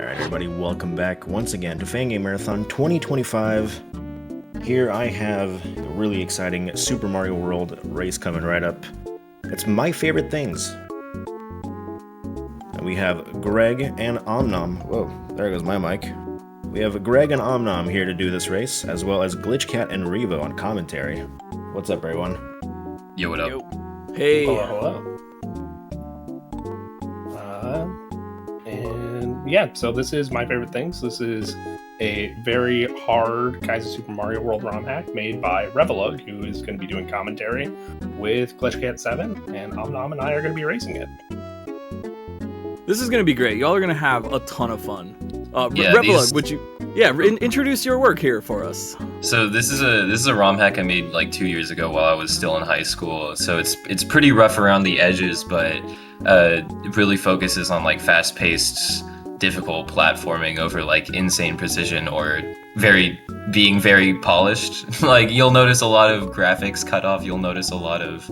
Alright everybody, welcome back once again to Fangame Marathon 2025. Here I have a really exciting Super Mario World race coming right up. It's my favorite things. And we have Greg and Omnom. Whoa, there goes my mic. We have Greg and Omnom here to do this race, as well as Glitchcat and Revo on commentary. What's up everyone? Yo, what up? Yo. Hey. Hello. And so this is my favorite things. This is a very hard Kaiser Super Mario World ROM hack made by Revolug, who is going to be doing commentary with Glitchcat7, and Omnom and I are going to be racing it. This is going to be great. Y'all are going to have a ton of fun. Yeah, Revolug, would you introduce your work here for us? So this is a ROM hack I made like 2 years ago while I was still in high school. So it's pretty rough around the edges, but it really focuses on like fast-paced, difficult platforming over like insane precision or being very polished. Like you'll notice a lot of graphics cut off. You'll notice a lot of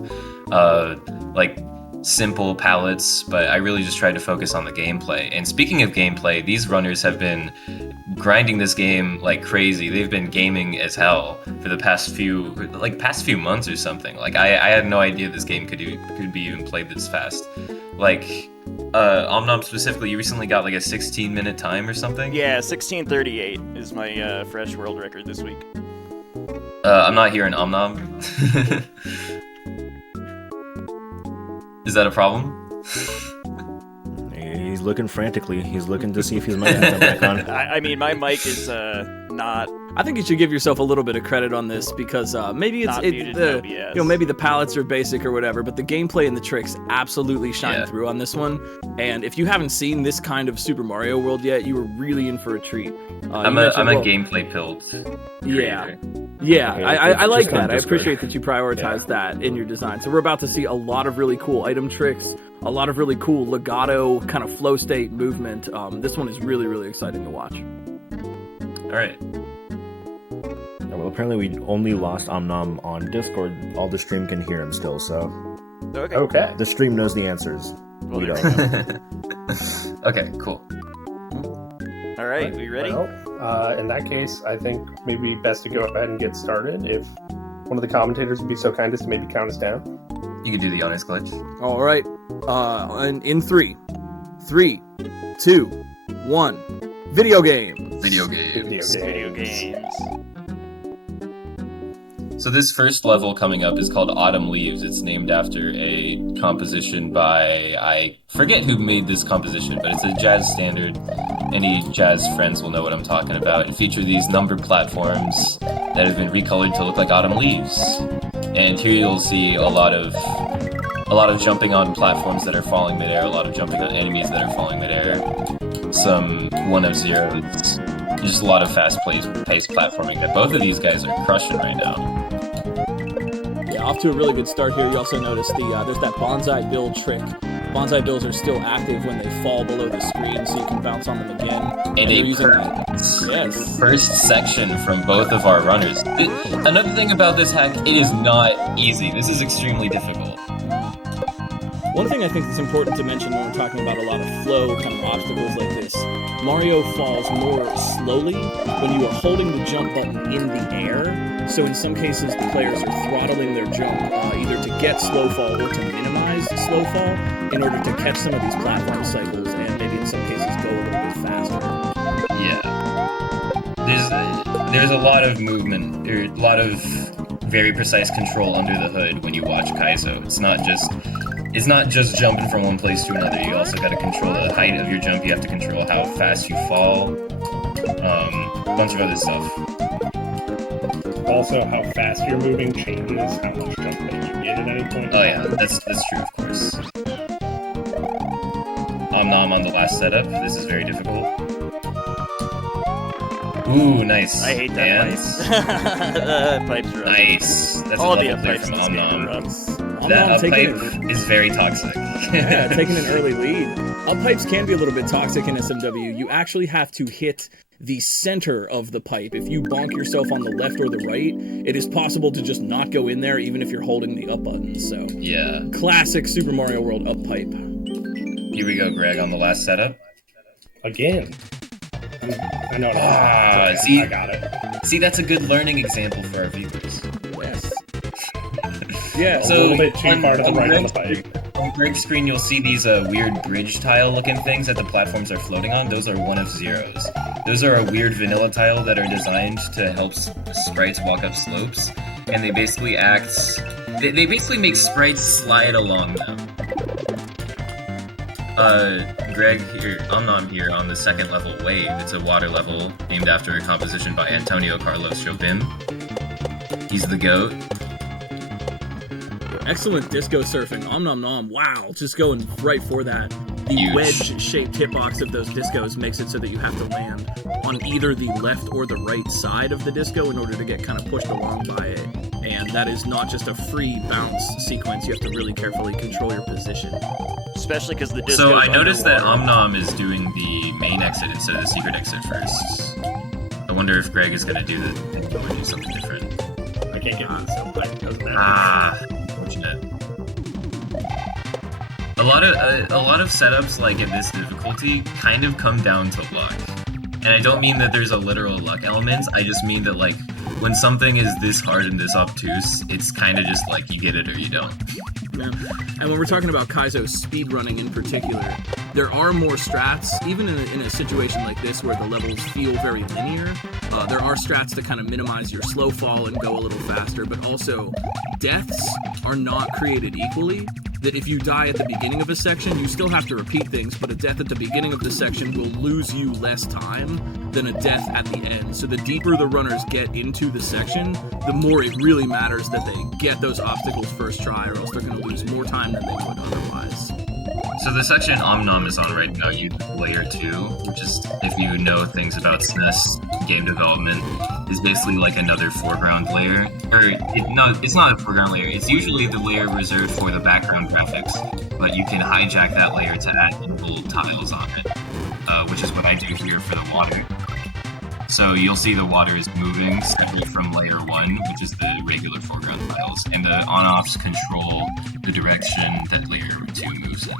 like simple palettes, but I really just tried to focus on the gameplay. And speaking of gameplay, these runners have been grinding this game like crazy. They've been gaming as hell for the past few months or something. Like I had no idea this game could be even played this fast. Like Omnom specifically, you recently got like a 16-minute time or something? Yeah, 16:38 is my fresh world record this week. I'm not hearing Omnom. Is that a problem? He's looking frantically. He's looking to see if his mic can come back on. I mean, my mic is not. I think you should give yourself a little bit of credit on this because maybe maybe the palettes are basic or whatever, but the gameplay and the tricks absolutely shine through on this one. And if you haven't seen this kind of Super Mario World yet, you are really in for a treat. I'm a gameplay pilled creator. Yeah, Okay, I like that. I Discord. appreciate that you prioritize that in your design. So we're about to see a lot of really cool item tricks, a lot of really cool legato kind of flow state movement. This one is really, really exciting to watch. All right. Well, apparently we only lost Omnom on Discord. All the stream can hear him still, so Okay. the stream knows the answers. We don't know. Okay, cool. All right, we ready? Well, in that case, I think maybe best to go ahead and get started. If one of the commentators would be so kind as to maybe count us down. You can do the honest glitch. All right. In 3, 2, 1. Video game. Video games. Video games. So this first level coming up is called Autumn Leaves. It's named after a composition by, I forget who made this composition, but it's a jazz standard. Any jazz friends will know what I'm talking about. It features these numbered platforms that have been recolored to look like autumn leaves. And here you'll see a lot of jumping on platforms that are falling midair, a lot of jumping on enemies that are falling midair, some 1-of-zeros, just a lot of fast-paced platforming that both of these guys are crushing right now. Yeah, off to a really good start here. You also notice there's that bonsai build trick. Bonsai builds are still active when they fall below the screen, so you can bounce on them again. And a perfect first section from both of our runners. Another thing about this hack, it is not easy. This is extremely difficult. One thing I think that's important to mention when we're talking about a lot of flow kind of obstacles like this, Mario falls more slowly when you are holding the jump button in the air. So in some cases, the players are throttling their jump either to get slow fall or to minimize slow fall in order to catch some of these platform cycles and maybe in some cases go a little bit faster. Yeah. There's a lot of movement, or a lot of very precise control under the hood when you watch Kaizo. It's not just jumping from one place to another. You also got to control the height of your jump. You have to control how fast you fall. A bunch of other stuff. Also, how fast you're moving changes how much jumping you get at any point. Oh yeah, that's true, of course. Omnom on the last setup. This is very difficult. Ooh, nice. I hate that pipe. Pipes are Nice. That's all a the level play pipes from in this game are Omnom. rough. That up taking pipe is very toxic. Taking an early lead. Up pipes can be a little bit toxic in SMW. You actually have to hit the center of the pipe. If you bonk yourself on the left or the right, it is possible to just not go in there even if you're holding the up button. So Yeah. classic Super Mario World up pipe. Here we go, Greg, on the last setup. Again. I know what I'm see? I got it. See, that's a good learning example for our viewers. Yes. Yeah. A So, little bit too far to the right on the Greg's- pipe. On Greg's screen, you'll see these weird bridge tile looking things that the platforms are floating on. Those are 1 of 0s. Those are a weird vanilla tile that are designed to help sprites walk up slopes, and they basically act. They basically make sprites slide along them. Greg here, omnom here on the 2nd level Wave. It's a water level named after a composition by Antonio Carlos Jobim. He's the GOAT. Excellent disco surfing. Omnomnom. Wow, just going right for that. The Huge. wedge-shaped hitbox of those discos makes it so that you have to land on either the left or the right side of the disco in order to get kind of pushed along by it. And that is not just a free bounce sequence. You have to really carefully control your position. Especially because the disco. So I noticed that Omnom is doing the main exit instead of the secret exit first. I wonder if Greg is going to do something different. I can't get this so high because of that. Unfortunate. A lot of setups like in this difficulty kind of come down to luck. And I don't mean that there's a literal luck element, I just mean that like when something is this hard and this obtuse, it's kind of just like you get it or you don't. Yeah. And when we're talking about Kaizo's speedrunning in particular, there are more strats, even in a situation like this where the levels feel very linear. There are strats to kind of minimize your slow fall and go a little faster, but also deaths are not created equally. That if you die at the beginning of a section, you still have to repeat things, but a death at the beginning of the section will lose you less time than a death at the end. So the deeper the runners get into the section, the more it really matters that they get those obstacles first try, or else they're going to lose more time than they would otherwise. So the section Omnom is on right now, you layer 2, which is, if you know things about SNES game development, is basically like another foreground layer. No, it's not a foreground layer. It's usually the layer reserved for the background graphics, but you can hijack that layer to add little tiles on it, which is what I do here for the water. So you'll see the water is moving separate from layer 1, which is the regular foreground tiles, and the on-offs control the direction that layer 2 moves in.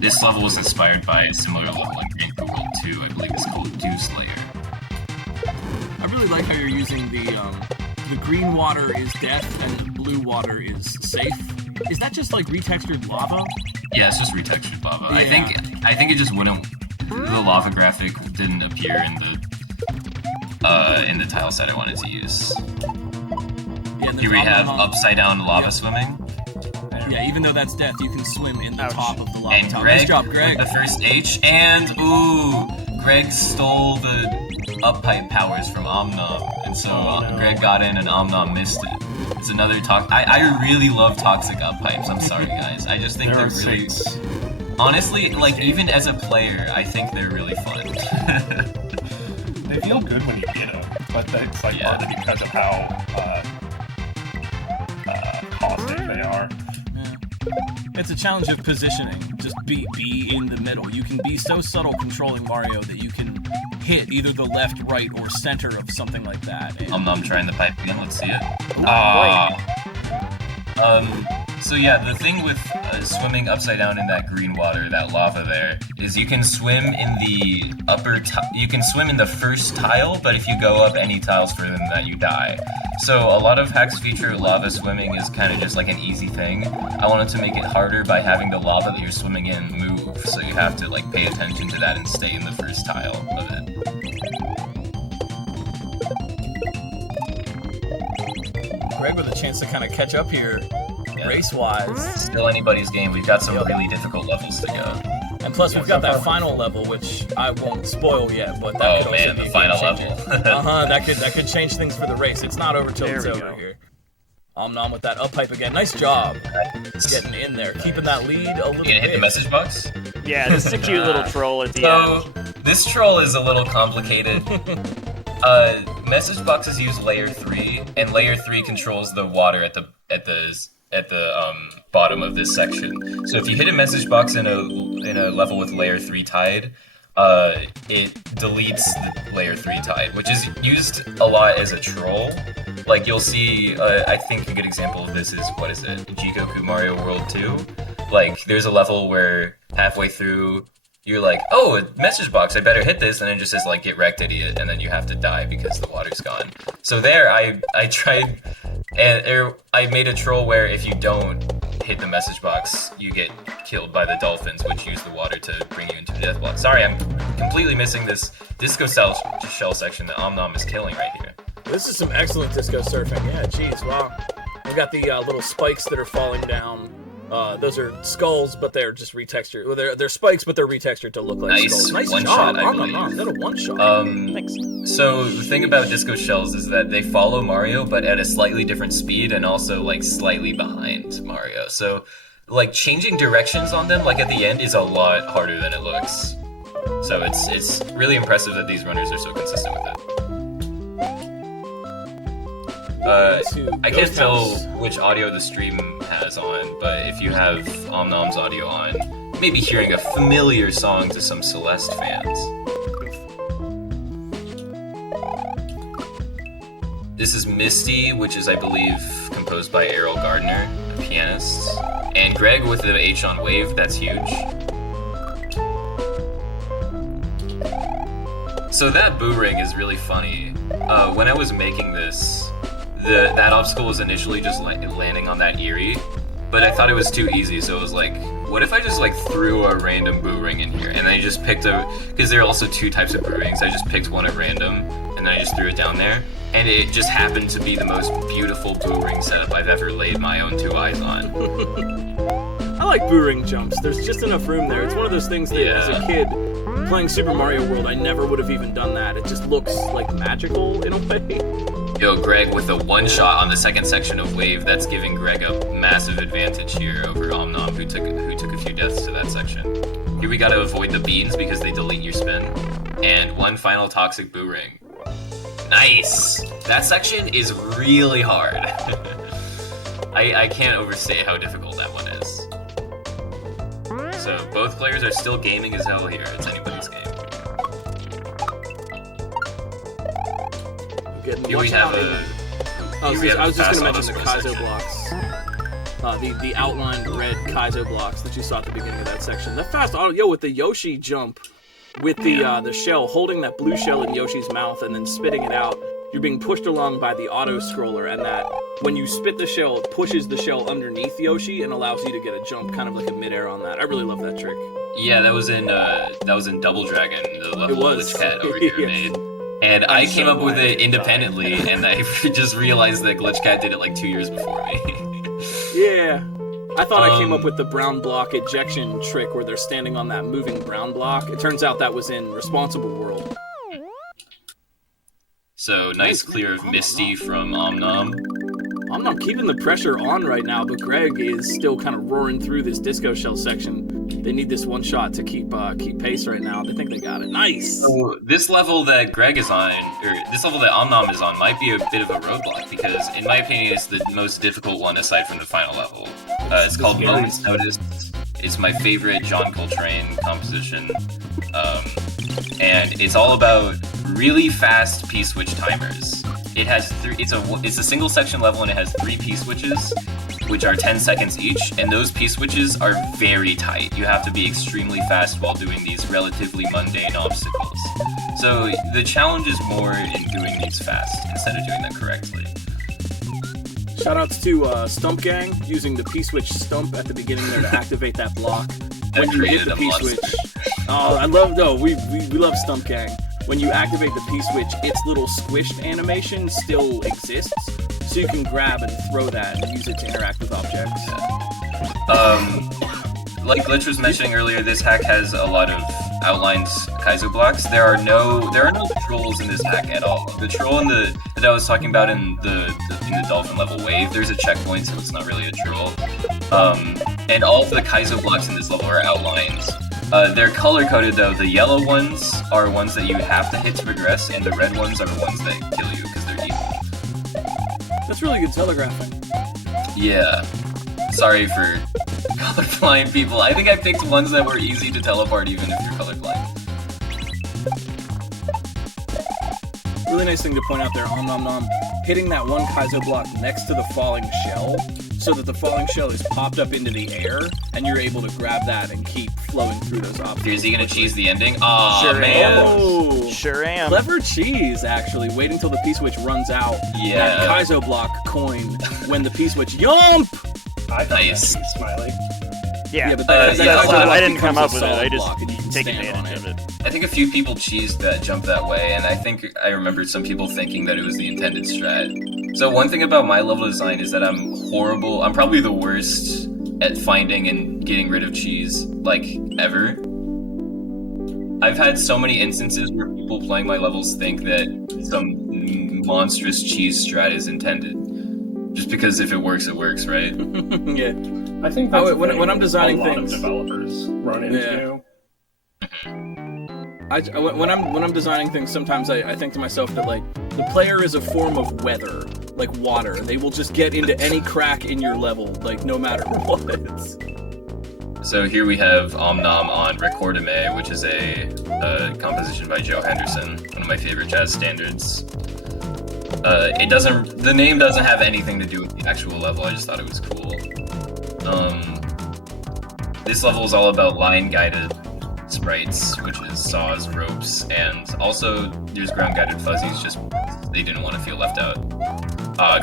This level was inspired by a similar level in Grand Theft World 2, I believe it's called Deuce Layer. I really like how you're using the green water is death and the blue water is safe. Is that just like retextured lava? Yeah, it's just retextured lava. Yeah. I think it just wouldn't. The lava graphic didn't appear in the tile set I wanted to use. Yeah, and Here we have lava. upside down lava Yep. swimming. Yeah, even though that's death, you can swim in the Ouch. top of the lava And tile. Greg, Nice job, Greg. with the first H, and Greg stole the up pipe powers from Omnom, and so Greg got in and Omnom missed it. It's another I really love toxic up pipes. I'm sorry, guys. I just think There they're are really. 6. Honestly, like even as a player, I think they're really fun. They feel good when you get them, but that's like Yeah. partly because of how caustic they are. It's a challenge of positioning. Just be in the middle. You can be so subtle controlling Mario that you can hit either the left, right, or center of something like that. And Omnom trying the pipe again. Let's see it. So yeah, the thing with swimming upside down in that green water, that lava there, is you can swim in the you can swim in the first tile, but if you go up any tiles further than that, you die. So a lot of hacks feature lava swimming is kind of just like an easy thing. I wanted to make it harder by having the lava that you're swimming in move, so you have to like pay attention to that and stay in the first tile of it. Greg with a chance to kind of catch up here, race-wise. Still anybody's game. We've got some really difficult levels to go. And plus, we've got that final level, which I won't spoil yet, but that could also be the final game-changing. level. That could change things for the race. It's not over till There it's we over go. here. Omnom with that up pipe again. Nice job getting in there, keeping that lead a little You gonna hit the bit. message box? Yeah, this is a cute little troll at the So end. this troll is a little complicated. Message boxes use layer 3, and layer 3 controls the water at the bottom of this section. So if you hit a message box in a level with layer 3 tide, it deletes the layer 3 tide, which is used a lot as a troll. Like you'll see, I think a good example of this is, what is it, Jikoku Mario World 2? Like there's a level where halfway through you're like, oh, a message box, I better hit this, and it just says like, get wrecked, idiot, and then you have to die because the water's gone. So there, I tried, and I made a troll where if you don't hit the message box, you get killed by the dolphins, which use the water to bring you into the death block. Sorry, I'm completely missing this disco shell section that Omnom is killing right here. This is some excellent disco surfing. Yeah, geez, wow. We got the little spikes that are falling down. Those are skulls, but they're just retextured. Well, they're spikes, but they're retextured to look like skulls. Nice one job. shot, I believe. Is that a one shot? Thanks. So the thing about disco shells is that they follow Mario, but at a slightly different speed and also like slightly behind Mario. So like changing directions on them, like at the end, is a lot harder than it looks. So it's really impressive that these runners are so consistent with it. I can't tell which audio the stream has on, but if you have Omnom's audio on, maybe hearing a familiar song to some Celeste fans. This is Misty, which is, I believe, composed by Errol Gardner, a pianist. And Greg with the H on Wave, that's huge. So that boo ring is really funny. When I was making this, that obstacle was initially just like landing on that Eerie, but I thought it was too easy, so it was like, what if I just like threw a random boo ring in here? And I just picked because there are also two types of boo rings, I just picked one at random, and then I just threw it down there, and it just happened to be the most beautiful boo ring setup I've ever laid my own two eyes on. I like boo ring jumps. There's just enough room there. It's one of those things that as a kid, playing Super Mario World, I never would have even done that. It just looks like magical in a way. Yo, Greg with a one shot on the second section of Wave, that's giving Greg a massive advantage here over Omnom, who took a few deaths to that section. Here we gotta avoid the beans because they delete your spin. And one final toxic boo ring. Nice! That section is really hard. I can't overstate how difficult that one is. So both players are still gaming as hell here. It's anybody's game. Here we have I was just going to mention the Kaizo blocks. The outlined red Kaizo blocks that you saw at the beginning of that section. The fast auto, with the Yoshi jump, with the shell, holding that blue shell in Yoshi's mouth and then spitting it out, you're being pushed along by the auto scroller, and that when you spit the shell, it pushes the shell underneath Yoshi and allows you to get a jump, kind of like a midair on that. I really love that trick. Yeah, that was in Double Dragon, the level Glitch Cat over here made. And I came up with it independently, and I just realized that Glitch Cat did it like 2 years before me. Yeah. I thought I came up with the brown block ejection trick where they're standing on that moving brown block. It turns out that was in Responsible World. So, nice clear of Misty from Omnom. Omnom keeping the pressure on right now, but Greg is still kind of roaring through this disco shell section. They need this one shot to keep pace right now. They think they got it. Nice! So this level that Greg is on, or this level that Omnom is on, might be a bit of a roadblock, because in my opinion it's the most difficult one aside from the final level. It's called Moment's Notice. It's my favorite John Coltrane composition. And it's all about really fast P-switch timers. It has it's a single section level, and it has 3 P-switches, which are 10 seconds each, and those P-switches are very tight. You have to be extremely fast while doing these relatively mundane obstacles. So the challenge is more in doing these fast instead of doing them correctly. Shoutouts to Stump Gang, using the P-switch stump at the beginning there to activate that block. When you hit the P-switch... we love Stump Gang. When you activate the P-switch, its little squished animation still exists, so you can grab and throw that and use it to interact with objects. Like Glitch was mentioning earlier, this hack has a lot of outlined Kaizo blocks. There are no trolls in this hack at all. The troll that I was talking about in the dolphin level Wave, there's a checkpoint, so it's not really a troll. And all of the Kaizo blocks in this level are outlined. They're color-coded though. The yellow ones are ones that you have to hit to progress, and the red ones are the ones that kill you because they're evil. That's really good telegraphing. Yeah. Sorry for colorblind people. I think I picked ones that were easy to teleport even if you're colorblind. Really nice thing to point out there, omnomnom, hitting that one Kaizo block next to the falling shell, so so that the falling shell is popped up into the air, and you're able to grab that and keep flowing through those obstacles. Is he gonna cheese the ending? Aw, Sure man. Oh, Sure am. clever cheese, actually. Wait until the P-switch runs out. Yeah. And Kaizo block coin when the P-switch yump! I thought Nice. that was Smiley. Yeah, but that Kaizo allowed- block I didn't becomes come up a with it. solid I just block, and you can take stand on advantage of it. I think a few people cheesed that jump that way, and I think I remembered some people thinking that it was the intended strat. So one thing about my level design is that I'm horrible. I'm probably the worst at finding and getting rid of cheese, like, ever. I've had so many instances where people playing my levels think that some monstrous cheese strat is intended. Just because if it works, right? Yeah. I think that's when I'm designing a lot things- of developers run into. When I'm designing things, sometimes I think to myself that, like, the player is a form of weather, like water. They will just get into any crack in your level, like, no matter what. So here we have Omnom on Recordame, which is a composition by Joe Henderson, one of my favorite jazz standards. The name doesn't have anything to do with the actual level, I just thought it was cool. This level is all about line-guided sprites, which is saws, ropes, and also there's ground-guided fuzzies, just they didn't want to feel left out.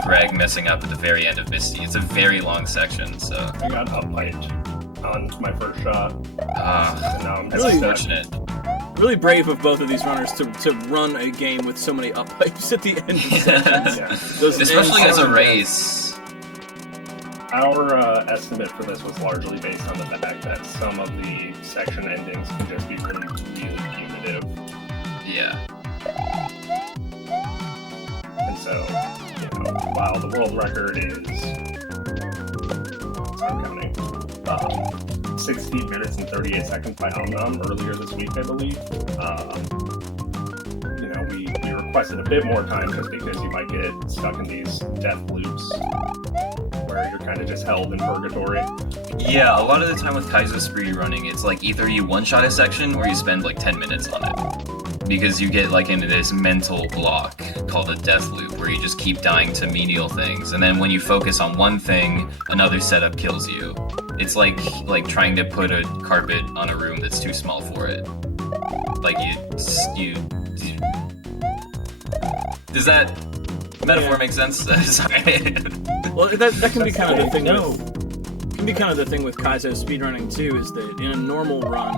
Greg messing up at the very end of Misty. It's a very long section, so... I got up-piped on my first shot. And now I'm That's just unfortunate. Really brave of both of these runners to run a game with so many up pipes at the end of sections. Yeah. Those Especially end as a sections. race. Our estimate for this was largely based on the fact that some of the section endings can just be really, really punitive. Yeah. And so, while the world record is, I'm counting, 60 minutes and 38 seconds by Omnom earlier this week, I believe. We requested a bit more time just because you might get stuck in these death loops where you're kind of just held in purgatory. Yeah, a lot of the time with Kaizo Spree running, it's like either you one-shot a section or you spend like 10 minutes on it. Because you get like into this mental block called a death loop where you just keep dying to menial things, and then when you focus on one thing, another setup kills you. It's like trying to put a carpet on a room that's too small for it. Like you does that metaphor make sense? Sorry. Well, that can be kind of the thing with Kaizo speedrunning too, is that in a normal run,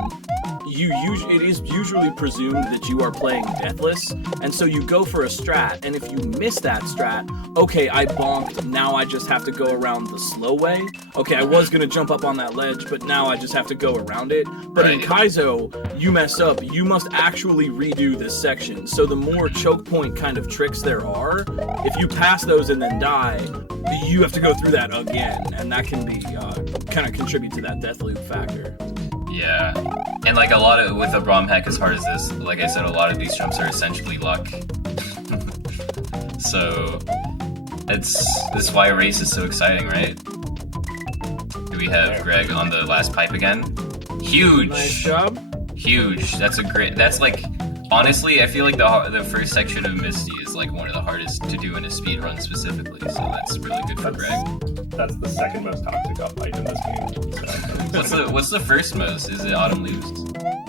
it is usually presumed that you are playing deathless, and so you go for a strat, and if you miss that strat, okay, I bonked, now I just have to go around the slow way. Okay, I was gonna jump up on that ledge, but now I just have to go around it. But in Kaizo, you mess up, you must actually redo this section. So the more choke point kind of tricks there are, if you pass those and then die, you have to go through that again, and that can be kind of contribute to that death loop factor. Yeah, and like a lot of with a ROM hack as hard as this, like I said, a lot of these jumps are essentially luck. So this is why a race is so exciting, right? Do we have Greg on the last pipe again? Huge. Nice job. Huge. That's like, honestly, I feel like the first section of Misty is like one of the hardest to do in a speed run specifically. So that's really good for Greg. That's the second most toxic up fight in this game. So. What's the first most? Is it Autumn Leaves?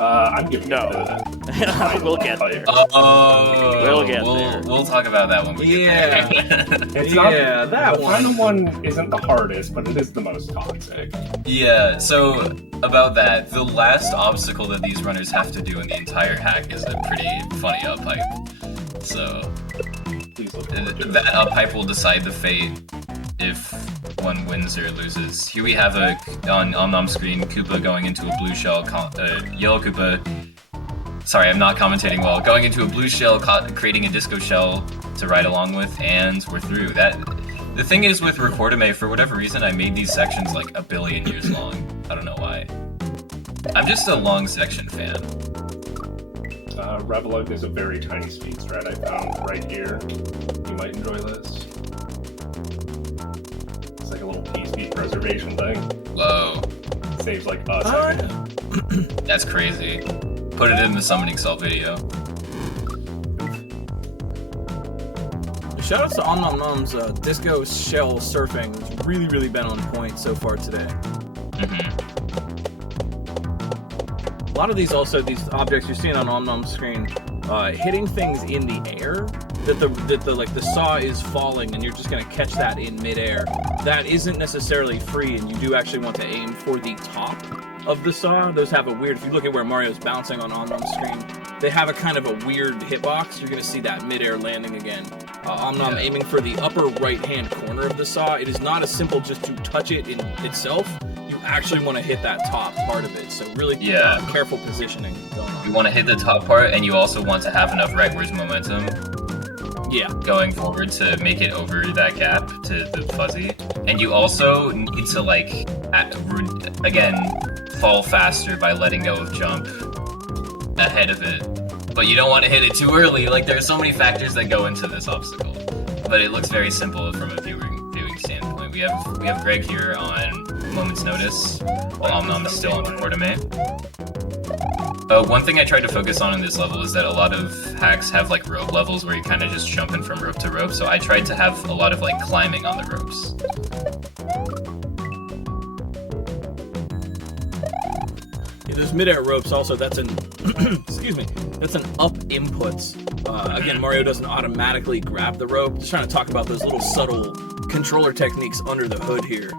I'm giving No. it We'll get there. Oh, We'll get there. We'll talk about that when we get there. It's not, that the final one isn't the hardest, but it is the most toxic. Yeah, so about that, the last obstacle that these runners have to do in the entire hack is a pretty funny up pipe. So Please look forward to it. that up pipe will decide the fate if one wins or loses. Here we have on Omnom screen Koopa going into a blue shell, yellow Koopa. Sorry, I'm not commentating well. Going into a blue shell, creating a disco shell to ride along with, and we're through. The thing is with Recordame, for whatever reason, I made these sections like a billion years long. I don't know why. I'm just a long section fan. Revolug is a very tiny speed strat I found right here. You might enjoy this. It's like a little P-speed preservation thing. Whoa, Saves like a second. that's crazy. Put it in the summoning cell video. shout outs to omnomnom's disco shell surfing. It's really been on point so far today. A lot of these objects you're seeing on omnom's screen, hitting things in the air, that the saw is falling and you're just gonna catch that in midair. That isn't necessarily free, and you do actually want to aim for the top of the saw. Those have a weird, if you look at where Mario's bouncing on omnom's screen, they have a kind of a weird hitbox. You're gonna see that midair landing again. Omnom aiming for the upper right-hand corner of the saw. It is not as simple just to touch it in itself. You actually want to hit that top part of it. So really careful positioning going on. You want to hit the top part, and you also want to have enough rightwards momentum going forward to make it over that gap to the fuzzy. And you also need to, like, again, fall faster by letting go of jump ahead of it. But you don't want to hit it too early. Like, there are so many factors that go into this obstacle. But it looks very simple from a viewing standpoint. We have Greg here on moment's notice, while Omnom is still on the quartermain. One thing I tried to focus on in this level is that a lot of hacks have like rope levels where you're kind of just jumping from rope to rope, so I tried to have a lot of like climbing on the ropes. Yeah, those mid-air ropes also, that's an excuse me, that's an up inputs. Again, Mario doesn't automatically grab the rope. Just trying to talk about those little subtle controller techniques under the hood here.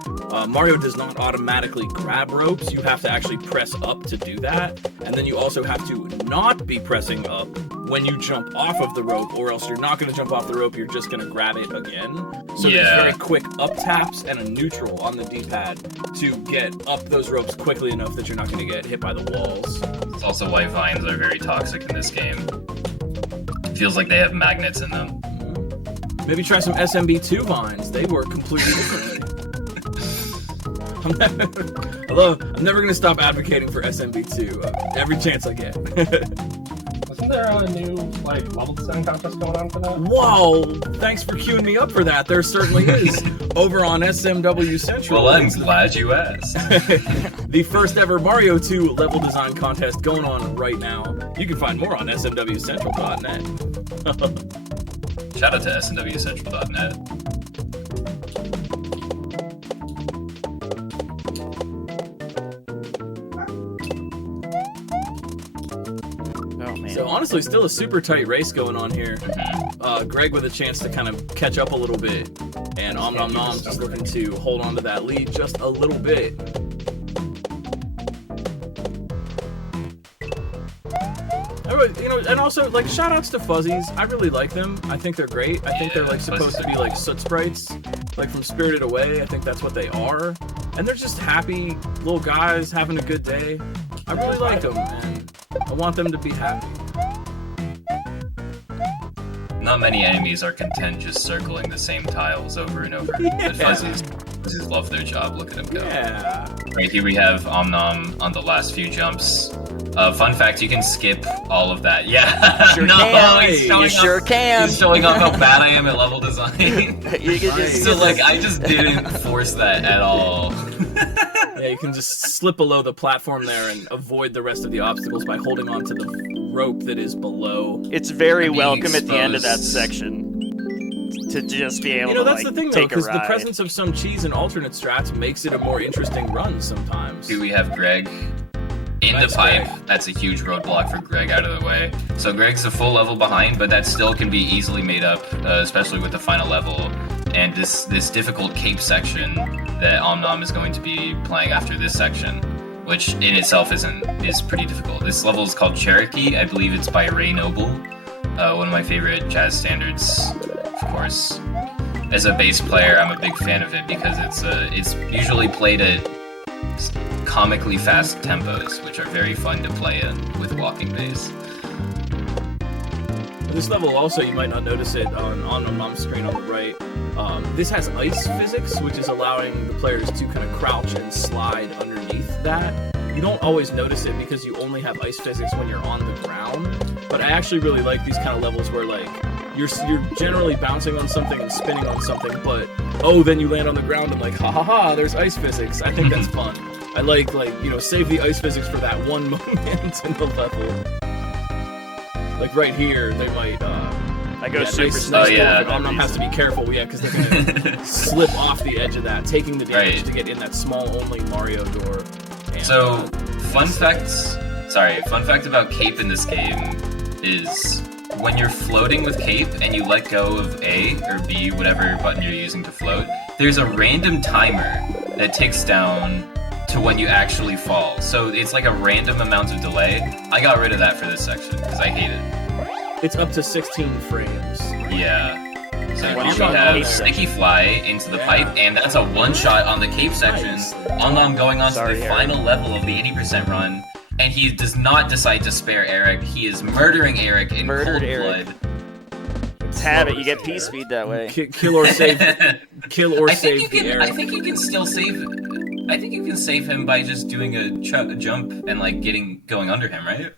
Mario does not automatically grab ropes. You have to actually press up to do that. And then you also have to not be pressing up when you jump off of the rope, or else you're not going to jump off the rope, you're just going to grab it again. So there's very quick up taps and a neutral on the D-pad to get up those ropes quickly enough that you're not going to get hit by the walls. It's also why vines are very toxic in this game. It feels like they have magnets in them. Maybe try some SMB2 vines. They work completely differently. I'm never going to stop advocating for SMB2 every chance I get. Isn't there a new level design contest going on for that? Whoa! Thanks for queuing me up for that. There certainly is. Over on SMW Central. Well, I'm glad you asked. The first ever Mario 2 level design contest going on right now. You can find more on smwcentral.net. Shout out to smwcentral.net. So honestly, still a super tight race going on here. Greg with a chance to kind of catch up a little bit, and omnomnom just looking to hold on to that lead just a little bit. And also, like, shout outs to fuzzies. I really like them. I think they're great. I think they're like supposed to be like soot sprites, like from Spirited Away. I think that's what they are. And they're just happy little guys having a good day. I really like them, and I want them to be happy. Not many enemies are content just circling the same tiles over and over. But fuzzies love their job. Look at them go. Yeah. Right here we have Omnom on the last few jumps. Fun fact, you can skip all of that. Yeah. Sure can. You sure can. He's showing off how bad I am at level design. You can just, so like, I just didn't force that at all. Yeah, you can just slip below the platform there and avoid the rest of the obstacles by holding on to the rope that is below. It's very welcome at the end of that section to just be able to, that's the thing, though, take a because the ride. presence of some cheese and alternate strats makes it a more interesting run sometimes. Here we have Greg in the pipe. That's a huge roadblock for Greg out of the way. So Greg's a full level behind, but that still can be easily made up, especially with the final level. And this difficult cape section that Omnom is going to be playing after this section, which in itself is pretty difficult. This level is called Cherokee. I believe it's by Ray Noble, one of my favorite jazz standards, of course. As a bass player, I'm a big fan of it because it's usually played at comically fast tempos, which are very fun to play in with walking bass. This level also, you might not notice it on omnomnom's screen on the right. This has ice physics, which is allowing the players to kind of crouch and slide underneath that. You don't always notice it because you only have ice physics when you're on the ground, but I actually really like these kind of levels where, like, you're generally bouncing on something and spinning on something, but then you land on the ground and, like, ha ha ha, there's ice physics. I think that's fun. I like, save the ice physics for that one moment in the level. Like right here, they might I go Yeah, super nice, slow. Oh, yeah. for that Omnom has to be reason. careful, yeah, because they're gonna slip off the edge of that, taking the damage Right. to get in that small only Mario door. And, So, fun fact about cape in this game is when you're floating with cape and you let go of A or B, whatever button you're using to float, there's a random timer that ticks down to when you actually fall. So it's like a random amount of delay. I got rid of that for this section because I hate it. it's up to 16 frames. Yeah. So One you shot have cape Sticky Fly into the Yeah. pipe, and that's a one-shot on the cape section. Nice. Omnom going on to Sorry, the Eric. final level of the 80% run, and he does not decide to spare Eric. He is murdering Eric in Murdered cold Eric. blood. Have it. You get P speed that way. Kill or save, kill or I think you save the can. air. I think you can still save. I think you can save him by just doing a jump and like going under him, right?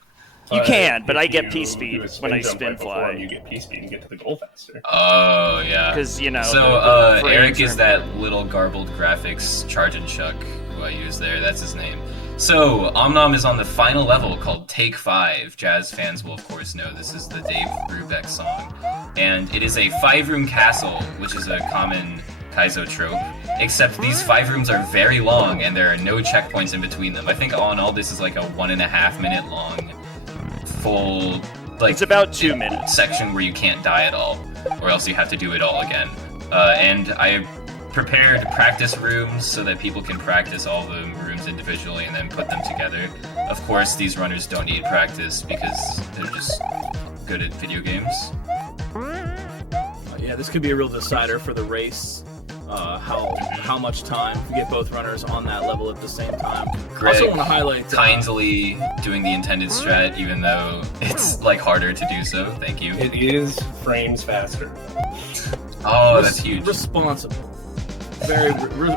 You can, but if I get you P do speed a when I jump spin right before fly. You get P speed and get to the goal faster. Oh yeah. Because, you know. So the Eric frames is are- that little garbled graphics charge and chuck who I use there. That's his name. So Omnom is on the final level called Take 5. Jazz fans will of course know this is the Dave Brubeck song, and it is a 5-room castle, which is a common Kaizo trope. Except these 5 rooms are very long and there are no checkpoints in between them. I think all in all this is like a 1.5 minute long full like It's about 2 minutes. section where you can't die at all, or else you have to do it all again. And I prepared practice rooms so that people can practice all the rooms individually and then put them together. Of course, these runners don't need practice because they're just good at video games. Yeah, this could be a real decider for the race. How much time to get both runners on that level at the same time. Greg Also want to highlight kindly doing the intended strat, even though it's like harder to do so. Thank you. It is frames faster. Oh, that's huge. Responsible, very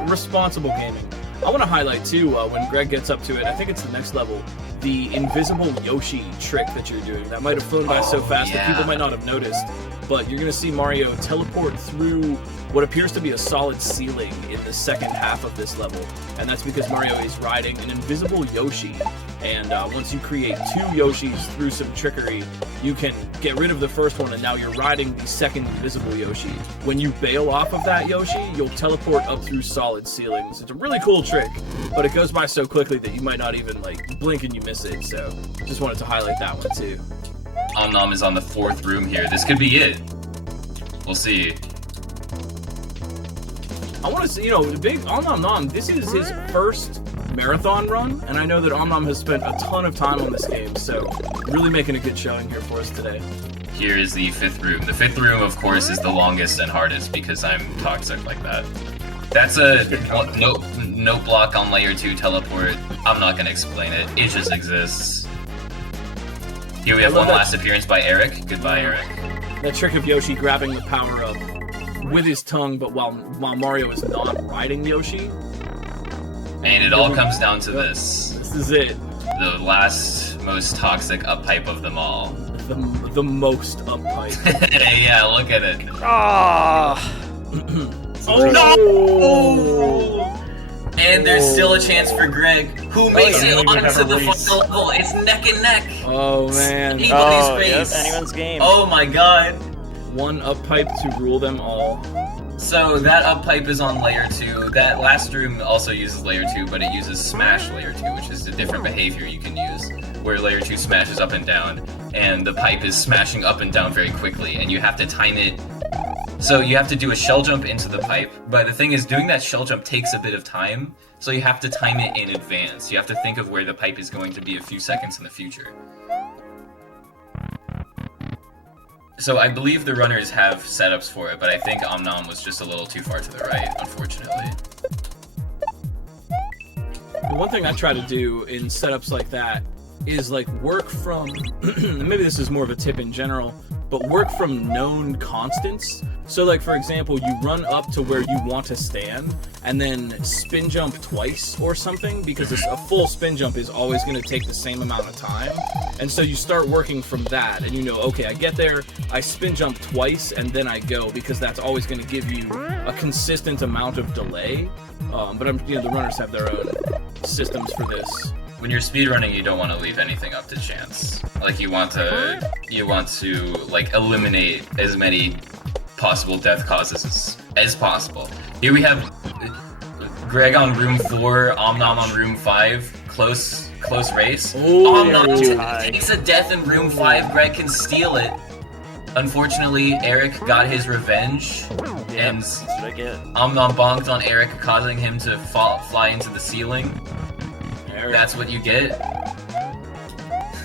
responsible gaming. I want to highlight too when Greg gets up to it. I think it's the next level. The invisible Yoshi trick that you're doing that might have flown by so fast that people yeah. might not have noticed. But you're going to see Mario teleport through what appears to be a solid ceiling in the second half of this level. And that's because Mario is riding an invisible Yoshi. And once you create 2 Yoshis through some trickery, you can get rid of the first one, and now you're riding the second invisible Yoshi. When you bail off of that Yoshi, you'll teleport up through solid ceilings. It's a really cool trick, but it goes by so quickly that you might not even like blink and you miss it. So just wanted to highlight that one too. Omnom is on the 4th room here. This could be it. We'll see. I want to see, the big Omnom, this is his first marathon run, and I know that Omnom has spent a ton of time on this game, so really making a good showing here for us today. Here is the 5th room. The 5th room, of course, is the longest and hardest because I'm toxic like that. That's a note block on layer 2 teleport. I'm not gonna explain it. It just exists. Here we have one last appearance by Eric. Goodbye, Eric. That trick of Yoshi grabbing the power up with his tongue, but while Mario is not riding Yoshi. And it all comes down to this. This is it. The last, most toxic up pipe of them all. The most up pipe. Yeah, look at it. Ah! Oh! And there's still a chance for Greg, who makes yeah, it we would onto have a the race. final level. It's neck and neck. Oh man. Anybody's Oh, yep, face. anyone's game. Oh my god. One up pipe to rule them all. So that up pipe is on layer 2. That last room also uses layer 2, but it uses smash layer 2, which is a different behavior you can use, where layer 2 smashes up and down, and the pipe is smashing up and down very quickly, and you have to time it. So you have to do a shell jump into the pipe, but the thing is, doing that shell jump takes a bit of time, so you have to time it in advance. You have to think of where the pipe is going to be a few seconds in the future. So I believe the runners have setups for it, but I think Omnom was just a little too far to the right, unfortunately. The one thing I try to do in setups like that is like work from, maybe this is more of a tip in general, but work from known constants. So like, for example, you run up to where you want to stand and then spin jump twice or something, because a full spin jump is always going to take the same amount of time. And so you start working from that, and you know, okay, I get there, I spin jump twice, and then I go, because that's always going to give you a consistent amount of delay. But the runners have their own systems for this. When you're speedrunning, you don't want to leave anything up to chance. Like, you want to you want to like eliminate as many possible death causes as possible. Here we have Greg on room 4, Omnom on room 5. Close race. Omnom takes a death in room 5. Greg can steal it. Unfortunately, Eric got his revenge, and Omnom bonked on Eric, causing him to fly into the ceiling. That's what you get.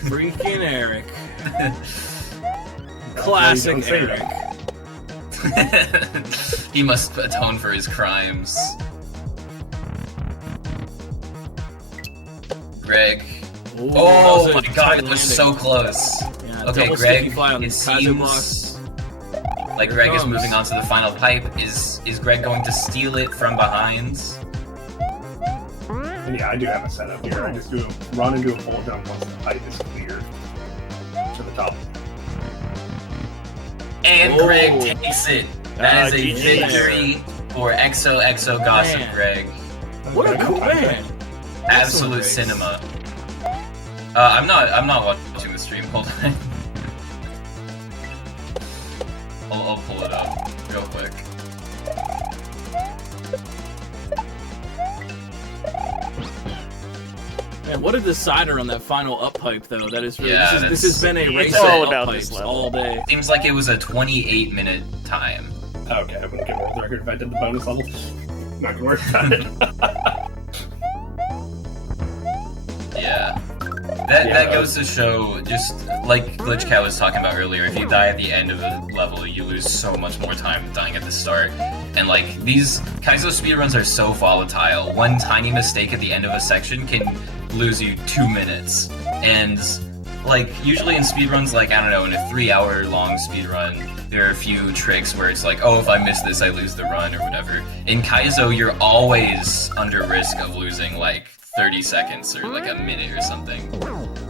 Freaking Eric. Classic Eric. He must atone for his crimes. Greg. Oh my god, it was so close. Yeah, okay, Greg, it seems like Greg is moving on to the final pipe. Is Greg going to steal it from behind? Yeah, I do have a setup here. I just run and do a full jump once the pipe is cleared to the top. And Greg takes it. That is a victory for XOXO GossipGreg. What a cool man! Absolute cinema. I'm not watching the stream. Hold on. I'll pull it up real quick. Man, what a decider on that final up pipe, though. That is really. Yeah, this has been a race all of about up this pipes level. all day. Seems like it was a 28-minute time. Okay, I wouldn't get world record if I did the bonus level. Not gonna worry about it. Yeah. That goes to show, just like Glitch Cat was talking about earlier, if you die at the end of a level, you lose so much more time than dying at the start. And like, these Kaizo speedruns are so volatile. One tiny mistake at the end of a section can lose you 2 minutes. And like, usually in speedruns, like, I don't know, in a 3-hour long speedrun, there are a few tricks where it's like, oh, if I miss this, I lose the run or whatever. In Kaizo, you're always under risk of losing like 30 seconds or like a minute or something.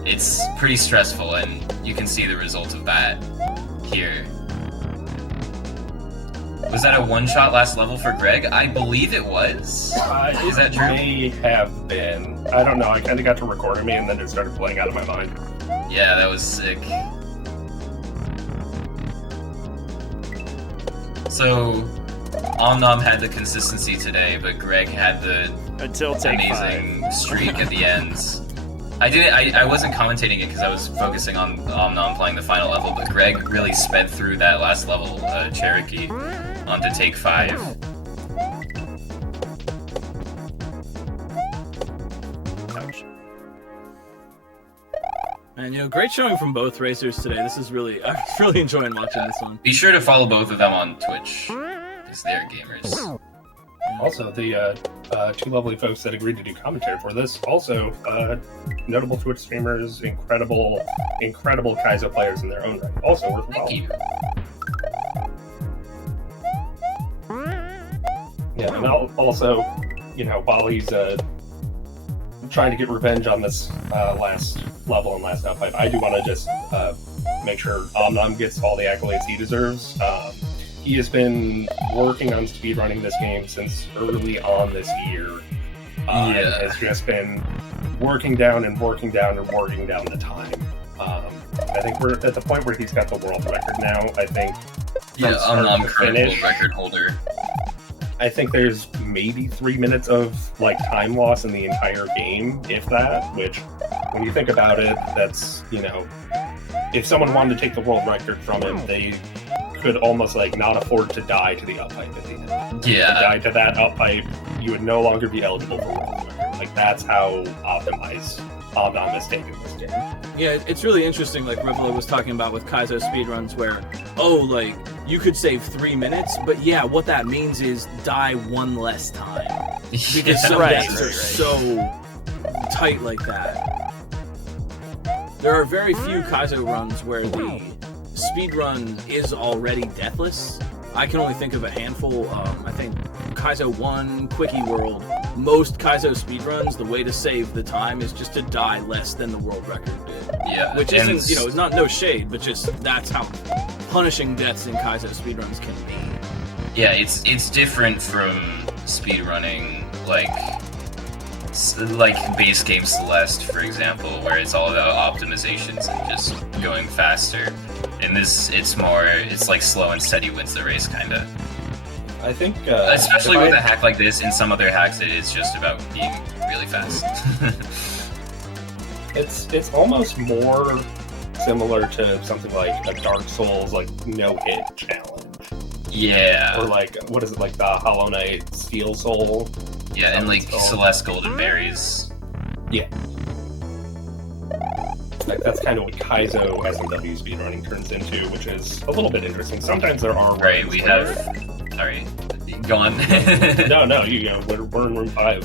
It's pretty stressful, and you can see the result of that here. Was that a one-shot last level for Greg? I believe it was. Is that true? May have been. I don't know. I kind of got to recording me, and then it started playing out of my mind. Yeah, that was sick. So, Omnom had the consistency today, but Greg had the Until take amazing 5. streak at the end. I wasn't commentating it because I was focusing on Omnom playing the final level, but Greg really sped through that last level, Cherokee, onto take 5. And great showing from both racers today. This is really, I was really enjoying watching this one. Be sure to follow both of them on Twitch, because they're gamers. Also, the 2 lovely folks that agreed to do commentary for this, also notable Twitch streamers, incredible Kaizo players in their own right. Also worth Thank you. Yeah, and also, while he's trying to get revenge on this last level and last outpipe, I do want to just make sure Omnom gets all the accolades he deserves. He has been working on speedrunning this game since early on this year. And has just been working down the time. I think we're at the point where he's got the world record now. I think Omnom current world record holder. I think there's maybe 3 minutes of time loss in the entire game, if that, which when you think about it, that's, if someone wanted to take the world record from him, they could almost not afford to die to the up pipe at the end. Yeah. If you died to that up pipe, you would no longer be eligible for world record. That's how optimized Omnom is taking this game. Yeah, it's really interesting, like Revolug was talking about with Kaizo speedruns, where, you could save 3 minutes, but yeah, what that means is die 1 less time. Because some deaths are so tight like that. There are very few Kaizo runs where the speedrun is already deathless. I can only think of a handful. I think Kaizo 1, Quickie World. Most Kaizo speedruns, the way to save the time is just to die less than the world record did. Yeah. Which isn't, it's not no shade, but just that's how punishing deaths in Kaizo speedruns can be. Yeah, it's different from speedrunning, like base game Celeste, for example, where it's all about optimizations and just going faster. In this, it's like slow and steady wins the race, kind of. I think, especially with a hack like this. In some other hacks, it is just about being really fast. it's almost more similar to something like a Dark Souls like no hit challenge. Yeah. Or like, what is it, like the Hollow Knight Steel Soul? Yeah, and like Celeste Golden Berries. Yeah. Like, that's kind of what Kaizo SMW speedrunning turns into, which is a little bit interesting. Sometimes there are right. We have. Sorry, go on. No, you go. We're in room 5.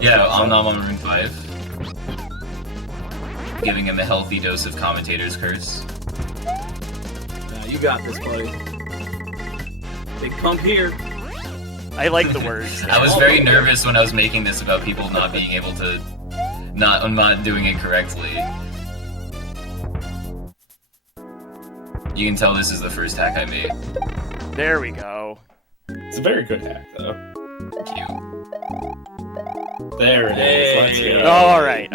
Yeah, omnomnom on room 5. Giving him a healthy dose of commentator's curse. You got this, buddy. Big pump here. I like the words. I was very nervous when I was making this about people not being able to, not doing it correctly. You can tell this is the first hack I made. There we go. It's a very good hack, though. Cute. There it is. Let's go. All right,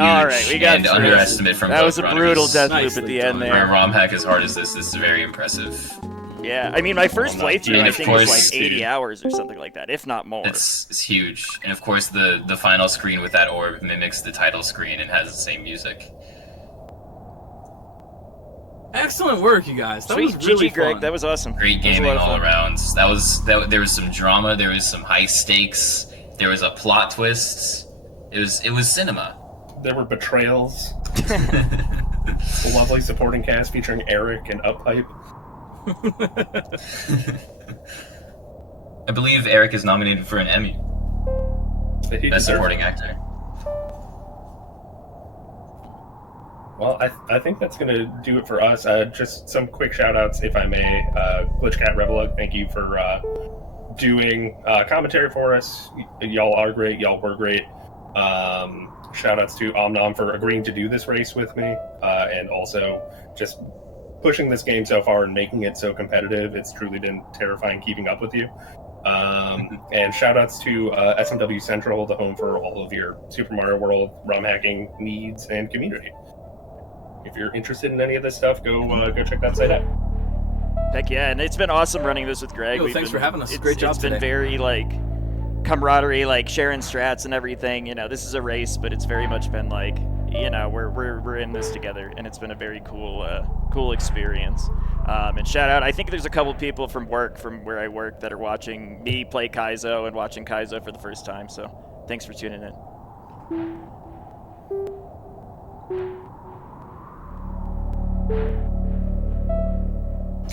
we got and through. underestimate from That was a both brutal runners. death loop Nicely at the end done. For a there. ROM hack as hard as this is very impressive. Yeah, I mean, my first playthrough, And I of think, was course, like 80 hours or something like that, if not more. It's huge. And of course, the final screen with that orb mimics the title screen and has the same music. Excellent work, you guys. That Sweet, was really GG, Greg. fun. That was awesome. Great That was a gaming lot of all fun. around. There was some drama. There was some high stakes. There was a plot twist. It was cinema. There were betrayals. A lovely supporting cast featuring Eric and Uppipe. I believe Eric is nominated for an Emmy. He Best deserves supporting it. actor. Well, I think that's going to do it for us. Just some quick shout-outs, if I may. Glitchcat Revolug, thank you for doing commentary for us. Y'all are great. Y'all were great. Shout-outs to Omnom for agreeing to do this race with me, and also just pushing this game so far and making it so competitive. It's truly been terrifying keeping up with you. And shout-outs to SMW Central, the home for all of your Super Mario World ROM hacking needs and community. If you're interested in any of this stuff, go check that site out. Heck yeah, and it's been awesome running this with Greg. Yo, thanks for having us. Great job It's been today. very, like, camaraderie, like, sharing strats and everything. You know, this is a race, but it's very much been, like, you know, we're in this together, and it's been a very cool experience. And shout out, I think there's a couple people from where I work, that are watching me play Kaizo and watching Kaizo for the first time, so thanks for tuning in.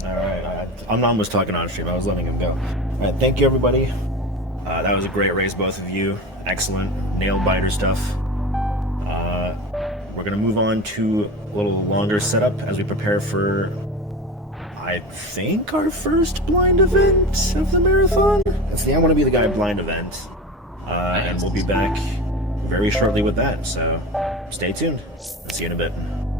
Alright, Omnom was talking on stream. I was letting him go. Alright, thank you, everybody. That was a great race, both of you. Excellent. Nail-biter stuff. We're going to move on to a little longer setup as we prepare for, I think, our first blind event of the marathon. It's the I Want to Be the Guy blind event. And we'll be back very shortly with that, so stay tuned. See you in a bit.